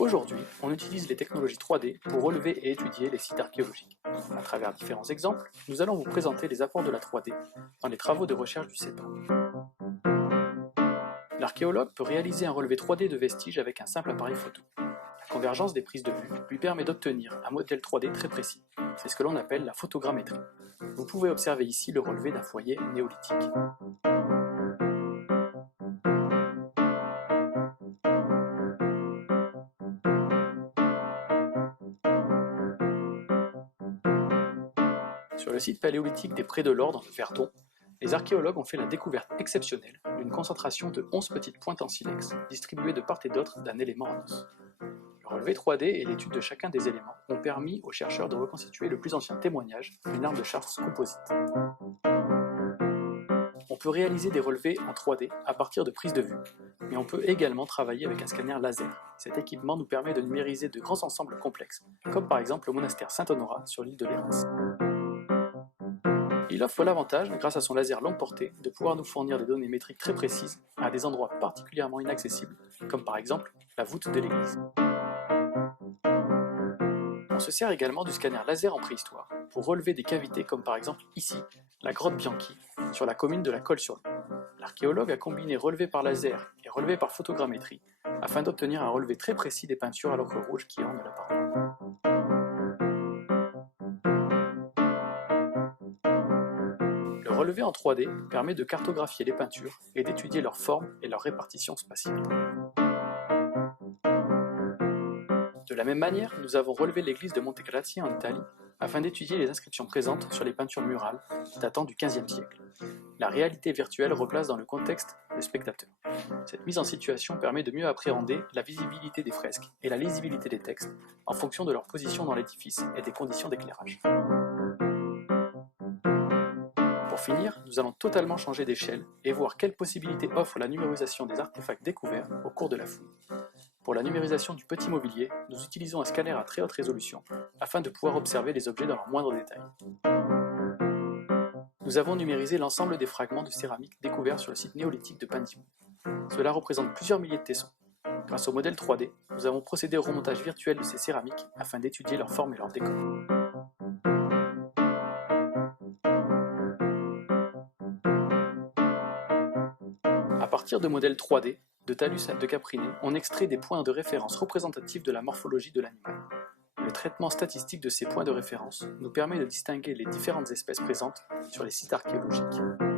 Aujourd'hui, on utilise les technologies 3D pour relever et étudier les sites archéologiques. À travers différents exemples, nous allons vous présenter les apports de la 3D dans les travaux de recherche du CEPA. L'archéologue peut réaliser un relevé 3D de vestiges avec un simple appareil photo. La convergence des prises de vue lui permet d'obtenir un modèle 3D très précis. C'est ce que l'on appelle la photogrammétrie. Vous pouvez observer ici le relevé d'un foyer néolithique. Sur le site paléolithique des Prés de l'Ordre de Verdon, les archéologues ont fait la découverte exceptionnelle d'une concentration de 11 petites pointes en silex, distribuées de part et d'autre d'un élément en os. Le relevé 3D et l'étude de chacun des éléments ont permis aux chercheurs de reconstituer le plus ancien témoignage d'une arme de chasse composite. On peut réaliser des relevés en 3D à partir de prises de vue, mais on peut également travailler avec un scanner laser. Cet équipement nous permet de numériser de grands ensembles complexes, comme par exemple le monastère Saint-Honorat sur l'île de Lérins. Il offre l'avantage, grâce à son laser longue portée, de pouvoir nous fournir des données métriques très précises à des endroits particulièrement inaccessibles, comme par exemple la voûte de l'église. On se sert également du scanner laser en préhistoire pour relever des cavités comme par exemple ici, la grotte Bianchi, sur la commune de la Colle-sur-Lot. L'archéologue a combiné relevé par laser et relevé par photogrammétrie afin d'obtenir un relevé très précis des peintures à l'encre rouge qui ornent la paroi. Le relevé en 3D permet de cartographier les peintures et d'étudier leur forme et leur répartition spatiale. De la même manière, nous avons relevé l'église de Monte Grazia en Italie afin d'étudier les inscriptions présentes sur les peintures murales datant du XVe siècle. La réalité virtuelle replace dans le contexte le spectateur. Cette mise en situation permet de mieux appréhender la visibilité des fresques et la lisibilité des textes en fonction de leur position dans l'édifice et des conditions d'éclairage. Pour finir, nous allons totalement changer d'échelle et voir quelles possibilités offre la numérisation des artefacts découverts au cours de la fouille. Pour la numérisation du petit mobilier, nous utilisons un scanner à très haute résolution afin de pouvoir observer les objets dans leurs moindres détails. Nous avons numérisé l'ensemble des fragments de céramique découverts sur le site néolithique de Pandimo. Cela représente plusieurs milliers de tessons. Grâce au modèle 3D, nous avons procédé au remontage virtuel de ces céramiques afin d'étudier leur forme et leur décor. À partir de modèles 3D, de talus de Caprinet, on extrait des points de référence représentatifs de la morphologie de l'animal. Le traitement statistique de ces points de référence nous permet de distinguer les différentes espèces présentes sur les sites archéologiques.